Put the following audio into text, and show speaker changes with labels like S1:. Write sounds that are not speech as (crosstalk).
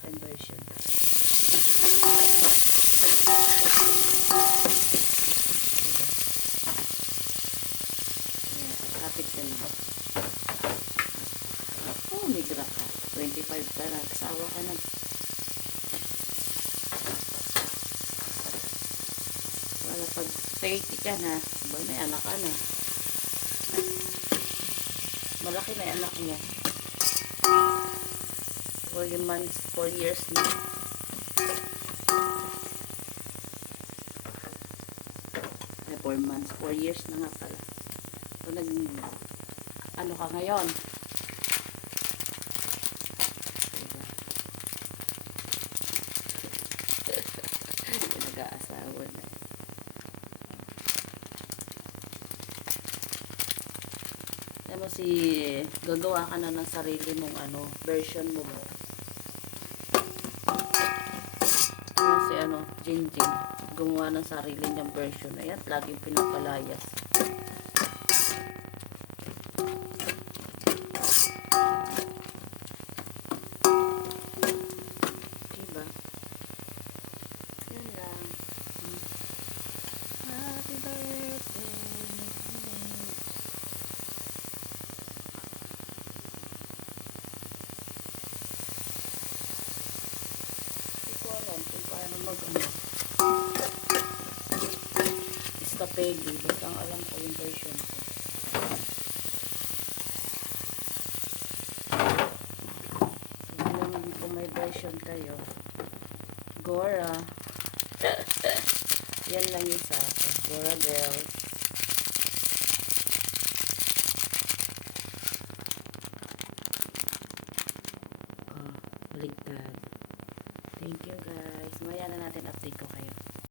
S1: conversion. Diba? Ayan, kapit na. Oh, may gra ka. 25 ka na. Kasawa ka na. Wala pag 30 ka na, ba may anak ka na. Malaki na anak mo. 4 months, 4 years na. Ay, 4 months, 4 years na nga pala. So, nag, ano ka ngayon? (laughs) Nag-aasawa na. Alam mo si, gagawa ka na ng sarili mong ano, version mo mo. Jinjin. Gumawa ng sarili niyang version na yan. Laging pinapalayas. Diba? Yun lang. Happy birthday. Hindi ko alam kung paano mag Stapegi. Basta ang alam ko yung version ko. So, alam kung may version kayo. Gora. (coughs) Yan lang yung sa akin. Gora Bell.